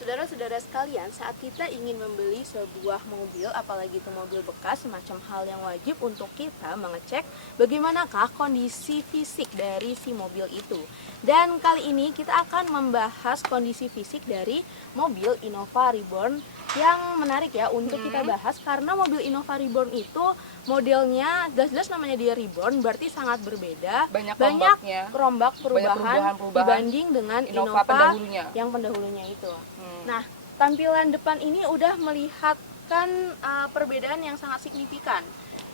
Saudara-saudara sekalian, saat kita ingin membeli sebuah mobil, apalagi itu mobil bekas, semacam hal yang wajib untuk kita mengecek bagaimanakah kondisi fisik dari si mobil itu. Dan kali ini kita akan membahas kondisi fisik dari mobil Innova Reborn yang menarik ya untuk kita bahas, karena mobil Innova Reborn itu modelnya jelas-jelas namanya dia Reborn, berarti sangat berbeda, banyak rombak perubahan dibanding dengan Innova yang pendahulunya itu. Nah, tampilan depan ini udah melihatkan perbedaan yang sangat signifikan.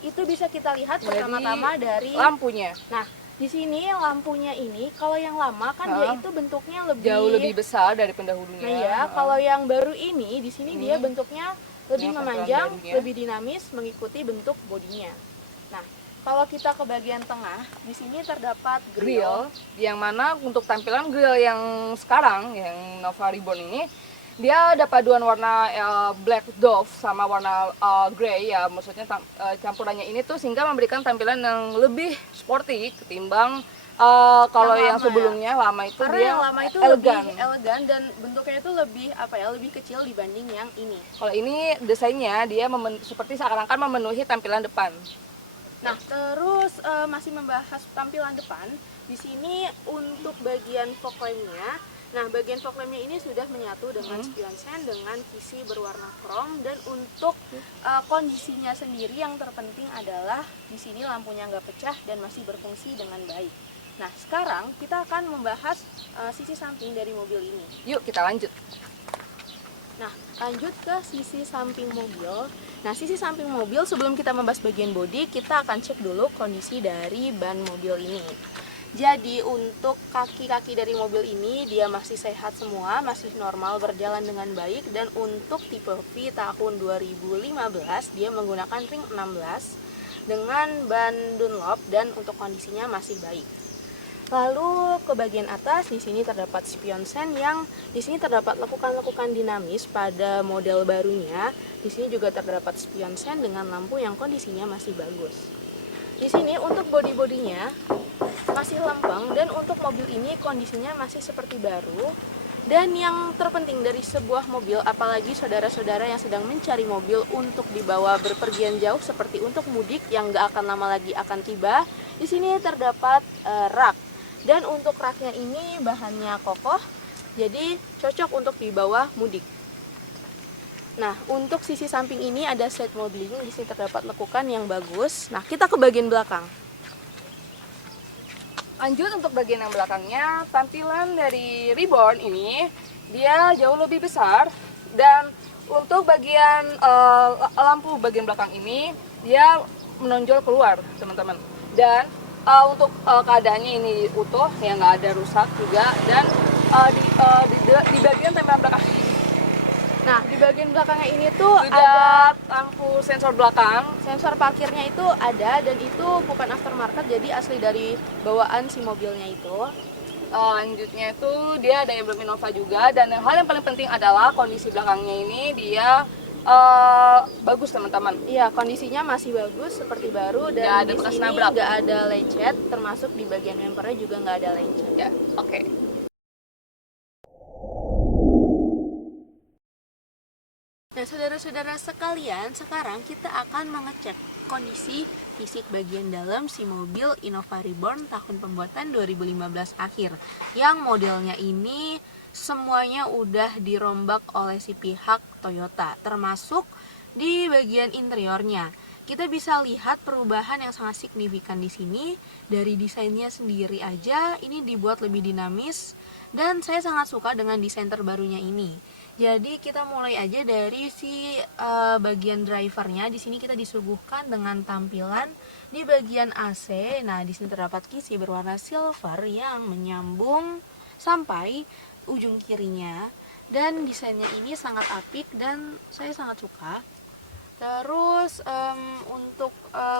Itu bisa kita lihat pertama-tama dari lampunya. Nah, di sini lampunya ini, kalau yang lama kan dia itu bentuknya jauh lebih besar dari pendahulunya. Nah ya, kalau yang baru ini di sini dia bentuknya lebih memanjang, lebih dinamis mengikuti bentuk bodinya. Nah, kalau kita ke bagian tengah, di sini terdapat grill, yang mana untuk tampilan grill yang sekarang, yang Innova Reborn ini, dia ada paduan warna black dove sama warna grey ya, maksudnya campurannya ini tuh sehingga memberikan tampilan yang lebih sporty ketimbang kalau yang sebelumnya lama itu. Karena dia yang lama itu elegan. lebih elegan dan bentuknya itu lebih lebih kecil dibanding yang ini. Kalau ini desainnya dia seperti seakan-akan memenuhi tampilan depan. Nah, terus masih membahas tampilan depan. Di sini untuk bagian fog lamp-nya, nah bagian fog lamp-nya ini sudah menyatu dengan spion sen dengan kisi berwarna krom, dan untuk kondisinya sendiri yang terpenting adalah di sini lampunya nggak pecah dan masih berfungsi dengan baik. Nah, sekarang kita akan membahas sisi samping dari mobil ini. Yuk kita lanjut. Nah, lanjut ke sisi samping mobil. Nah, sisi samping mobil sebelum kita membahas bagian bodi, kita akan cek dulu kondisi dari ban mobil ini. Jadi untuk kaki-kaki dari mobil ini dia masih sehat semua, masih normal, berjalan dengan baik. Dan untuk tipe V tahun 2015 dia menggunakan ring 16 dengan ban Dunlop dan untuk kondisinya masih baik. Lalu ke bagian atas, di sini terdapat spion sen yang di sini terdapat lekukan-lekukan dinamis pada model barunya. Di sini juga terdapat spion sen dengan lampu yang kondisinya masih bagus. Di sini untuk bodi-bodinya masih lempeng, dan untuk mobil ini kondisinya masih seperti baru. Dan yang terpenting dari sebuah mobil, apalagi saudara-saudara yang sedang mencari mobil untuk dibawa berpergian jauh seperti untuk mudik yang gak akan lama lagi akan tiba, di sini terdapat rak. Dan untuk raknya ini bahannya kokoh, jadi cocok untuk dibawa mudik. Nah, untuk sisi samping ini ada side modeling, di sini terdapat lekukan yang bagus. Nah, kita ke bagian belakang. Lanjut untuk bagian yang belakangnya, tampilan dari Reborn ini dia jauh lebih besar, dan untuk bagian lampu bagian belakang ini dia menonjol keluar, teman-teman. Dan untuk keadaannya ini utuh, ya nggak ada rusak juga. Dan di bagian tampilan belakang, nah di bagian belakangnya ini tuh ada lampu sensor belakang, sensor parkirnya itu ada, dan itu bukan aftermarket, jadi asli dari bawaan si mobilnya itu. Lanjutnya itu dia ada emblem Innova juga, dan hal yang paling penting adalah kondisi belakangnya ini dia bagus, teman-teman. Iya, kondisinya masih bagus seperti baru, dan di sini nggak ada lecet, termasuk di bagian bumpernya juga nggak ada lecet. Ya, oke. Nah, saudara-saudara sekalian, sekarang kita akan mengecek kondisi fisik bagian dalam si mobil Innova Reborn tahun pembuatan 2015 akhir, yang modelnya ini semuanya udah dirombak oleh si pihak Toyota, termasuk di bagian interiornya. Kita bisa lihat perubahan yang sangat signifikan di sini. Dari desainnya sendiri aja ini dibuat lebih dinamis, dan saya sangat suka dengan desain terbarunya ini. Jadi kita mulai aja dari si bagian drivernya. Di sini kita disuguhkan dengan tampilan di bagian AC. Nah, di sini terdapat kisi berwarna silver yang menyambung sampai ujung kirinya, dan desainnya ini sangat apik dan saya sangat suka. Terus untuk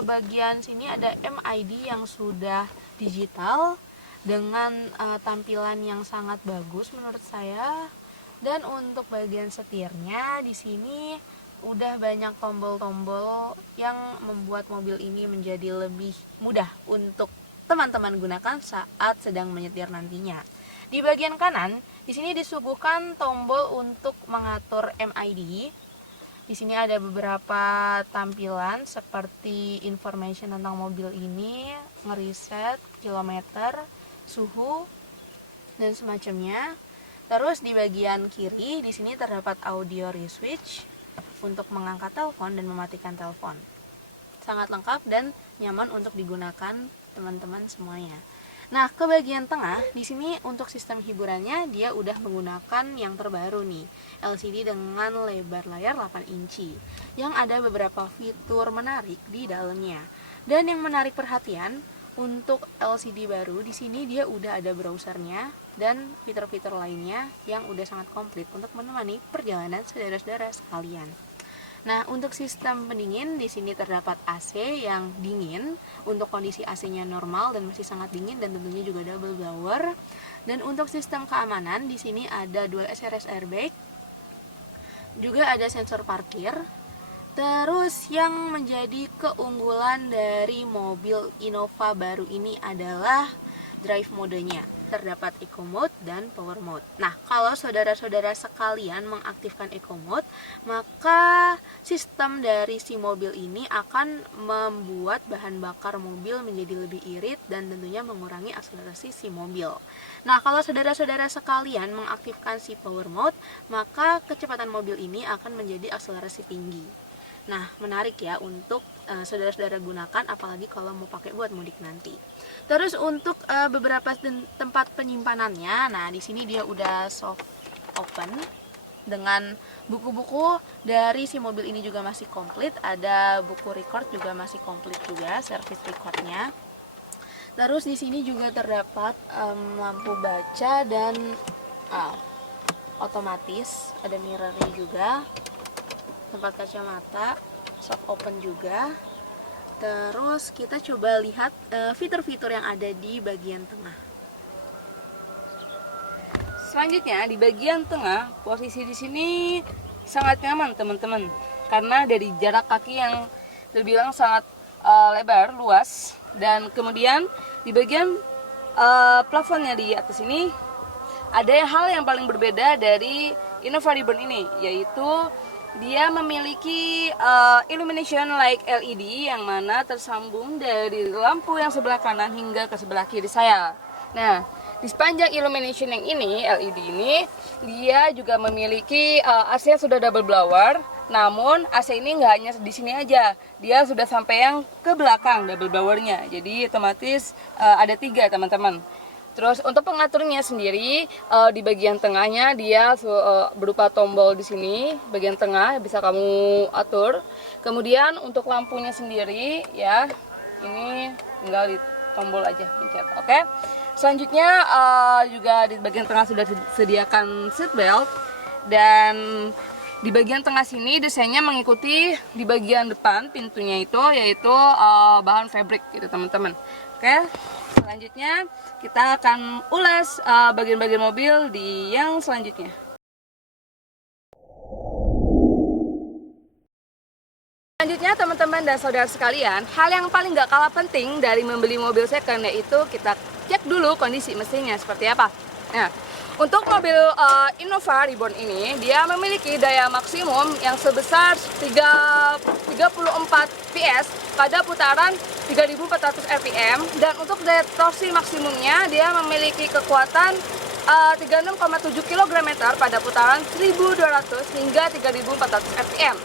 bagian sini ada MID yang sudah digital dengan tampilan yang sangat bagus menurut saya. Dan untuk bagian setirnya di sini udah banyak tombol-tombol yang membuat mobil ini menjadi lebih mudah untuk teman-teman gunakan saat sedang menyetir nantinya. Di bagian kanan, di sini disuguhkan tombol untuk mengatur MID. Di sini ada beberapa tampilan seperti information tentang mobil ini, ngeriset, kilometer, suhu, dan semacamnya. Terus di bagian kiri di sini terdapat audio reswitch untuk mengangkat telepon dan mematikan telepon. Sangat lengkap dan nyaman untuk digunakan teman-teman semuanya. Nah, ke bagian tengah di sini untuk sistem hiburannya dia udah menggunakan yang terbaru nih, LCD dengan lebar layar 8 inci yang ada beberapa fitur menarik di dalamnya. Dan yang menarik perhatian untuk LCD baru di sini dia udah ada browsernya dan fitur-fitur lainnya yang udah sangat komplit untuk menemani perjalanan saudara-saudara sekalian. Nah, untuk sistem pendingin di sini terdapat AC yang dingin untuk kondisi AC-nya normal dan masih sangat dingin, dan tentunya juga double blower. Dan untuk sistem keamanan di sini ada dual SRS airbag, juga ada sensor parkir. Terus yang menjadi keunggulan dari mobil Innova baru ini adalah drive modenya. Terdapat eco mode dan power mode. Nah, kalau saudara-saudara sekalian mengaktifkan eco mode, maka sistem dari si mobil ini akan membuat bahan bakar mobil menjadi lebih irit dan tentunya mengurangi akselerasi si mobil. Nah, kalau saudara-saudara sekalian mengaktifkan si power mode, maka kecepatan mobil ini akan menjadi akselerasi tinggi. Nah, menarik ya untuk saudara-saudara gunakan, apalagi kalau mau pakai buat mudik nanti. Terus untuk beberapa tempat penyimpanannya, nah di sini dia udah soft open dengan buku-buku dari si mobil ini juga masih komplit. Ada buku record juga masih komplit juga, service recordnya. Terus di sini juga terdapat lampu baca dan otomatis, ada mirrornya juga, tempat kacamata, soft open juga. Terus kita coba lihat fitur-fitur yang ada di bagian tengah. Selanjutnya di bagian tengah, posisi di sini sangat nyaman teman-teman, karena dari jarak kaki yang terbilang sangat lebar, luas, dan kemudian di bagian plafonnya di atas ini ada hal yang paling berbeda dari Innova Reborn ini, yaitu dia memiliki illumination like LED yang mana tersambung dari lampu yang sebelah kanan hingga ke sebelah kiri saya. Nah, di sepanjang illumination yang ini, LED ini, dia juga memiliki AC yang sudah double blower. Namun AC ini nggak hanya di sini aja, dia sudah sampai yang ke belakang double blowernya. Jadi otomatis ada 3 teman-teman. Terus untuk pengaturnya sendiri di bagian tengahnya dia berupa tombol di sini, bagian tengah bisa kamu atur. Kemudian untuk lampunya sendiri ya, ini tinggal di tombol aja pencet. Oke. Selanjutnya juga di bagian tengah sudah disediakan seat belt, dan di bagian tengah sini desainnya mengikuti di bagian depan pintunya itu, yaitu bahan fabric gitu teman-teman. Oke. Selanjutnya kita akan ulas bagian-bagian mobil di yang selanjutnya. Selanjutnya teman-teman dan saudara sekalian, hal yang paling gak kalah penting dari membeli mobil second yaitu kita cek dulu kondisi mesinnya seperti apa. Nah, untuk mobil Innova Reborn ini dia memiliki daya maksimum yang sebesar 34 PS pada putaran 3400 rpm, dan untuk daya torsi maksimumnya dia memiliki kekuatan 36,7 km pada putaran 1200 hingga 3400 rpm.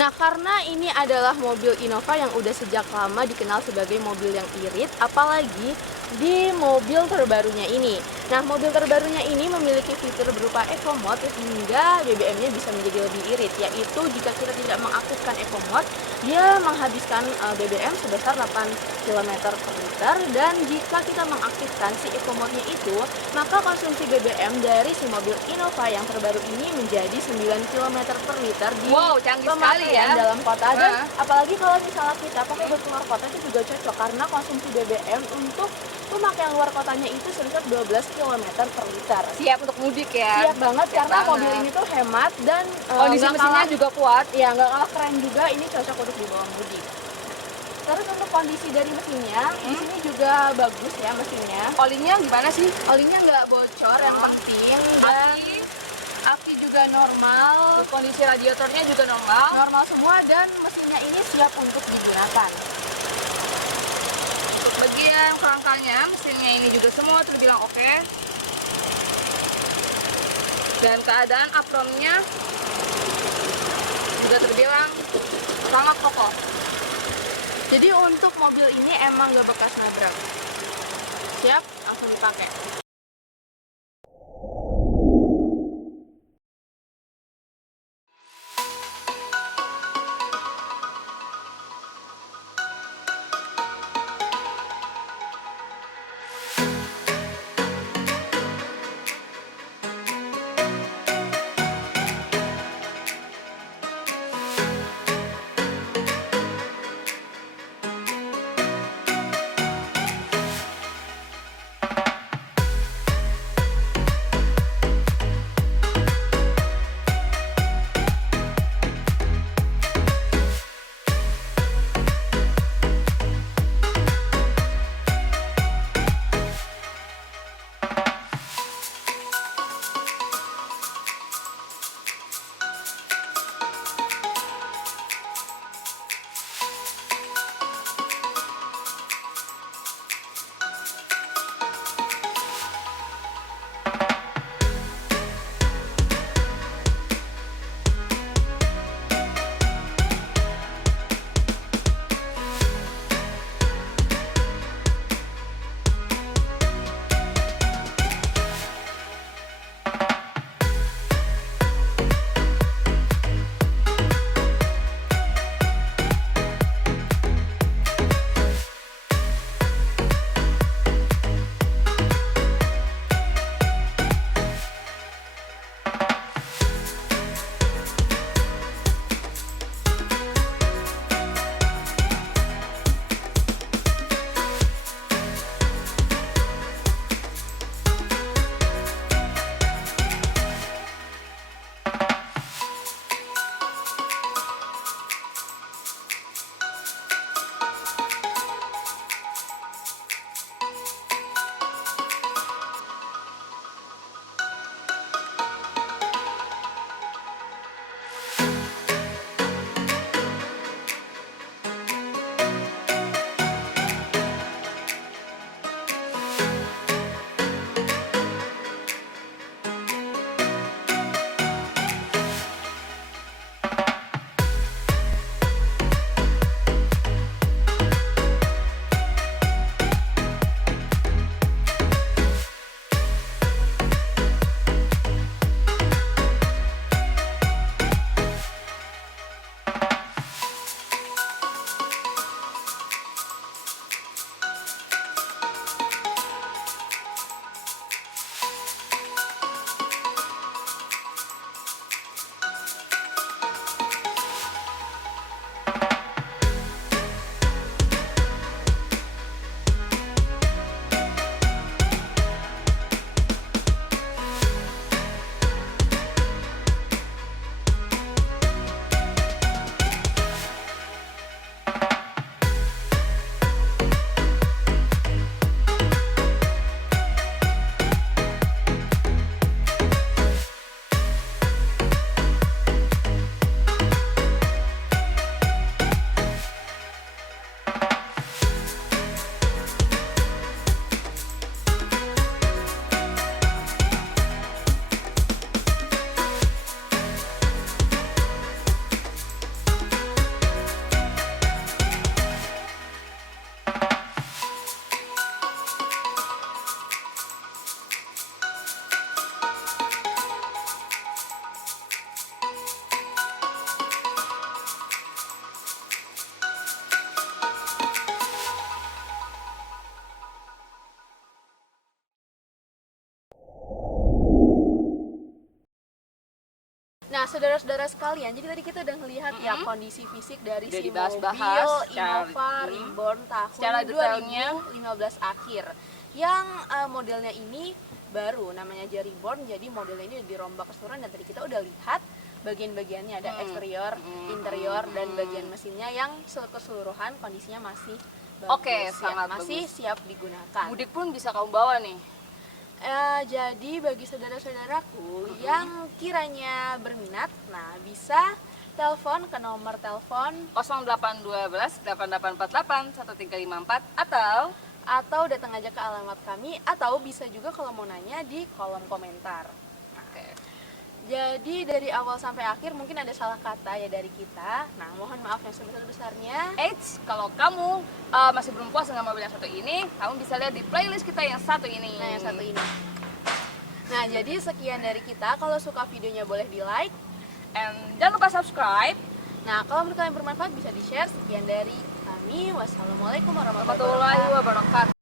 Nah, karena ini adalah mobil Innova yang udah sejak lama dikenal sebagai mobil yang irit, apalagi di mobil terbarunya ini. Nah, mobil terbarunya ini memiliki fitur berupa Eco Mode hingga BBM-nya bisa menjadi lebih irit, yaitu jika kita tidak mengaktifkan Eco Mode, dia menghabiskan BBM sebesar 8 km per liter, dan jika kita mengaktifkan si Eco Mode-nya itu, maka konsumsi BBM dari si mobil Innova yang terbaru ini menjadi 9 km per liter di pemakaian dalam kota. Dan apalagi kalau misalnya kita pakai buat keluar kota itu juga cocok, karena konsumsi BBM untuk pemakaian luar kotanya itu sekitar 12 km per liter. Siap untuk mudik ya. Siap banget, karena mobil ini tuh hemat dan kondisi mesinnya juga kuat. Ya, nggak kalah keren juga, ini cocok untuk dibawa mudik. Terus untuk kondisi dari mesinnya, di sini juga bagus ya mesinnya. Olinya gimana sih? Olinya nggak bocor, yang penting. Dan aki juga normal, Kondisi radiatornya juga normal. normal semua, dan mesinnya ini siap untuk digunakan. Untuk bagian kerangkanya, mesinnya ini juga semua terbilang oke. Dan keadaan apronnya juga terbilang sangat kokoh. Jadi untuk mobil ini emang gak bekas nabrak. Siap, langsung dipakai. Nah, saudara-saudara sekalian, jadi tadi kita udah ngelihat ya kondisi fisik dari Udah si dibahas-bahas mobil secara- Innova Reborn tahun secara detailnya. 2015 akhir. Yang modelnya ini baru, namanya aja Reborn, jadi modelnya ini dirombak keseluruhan dan tadi kita udah lihat bagian-bagiannya, ada eksterior, interior, dan bagian mesinnya yang keseluruhan kondisinya masih bagus. Oke, sangat masih bagus. siap digunakan. Mudik pun bisa kamu bawa nih. Jadi bagi saudara-saudaraku yang kiranya berminat, nah bisa telepon ke nomor telepon 0812 8848 1354 atau datang aja ke alamat kami, atau bisa juga kalau mau nanya di kolom komentar. Oke. Jadi dari awal sampai akhir mungkin ada salah kata ya dari kita. Nah, mohon maaf yang sebesar-besarnya. Eits, kalau kamu masih belum puas dengan mobil yang satu ini, kamu bisa lihat di playlist kita yang satu ini. Nah, yang satu ini. Nah, jadi sekian dari kita. Kalau suka videonya boleh di-like. And jangan lupa subscribe. Nah, kalau menurut kalian bermanfaat bisa di-share. Sekian dari kami. Wassalamualaikum warahmatullahi Warahmatullahi wabarakatuh. wabarakatuh.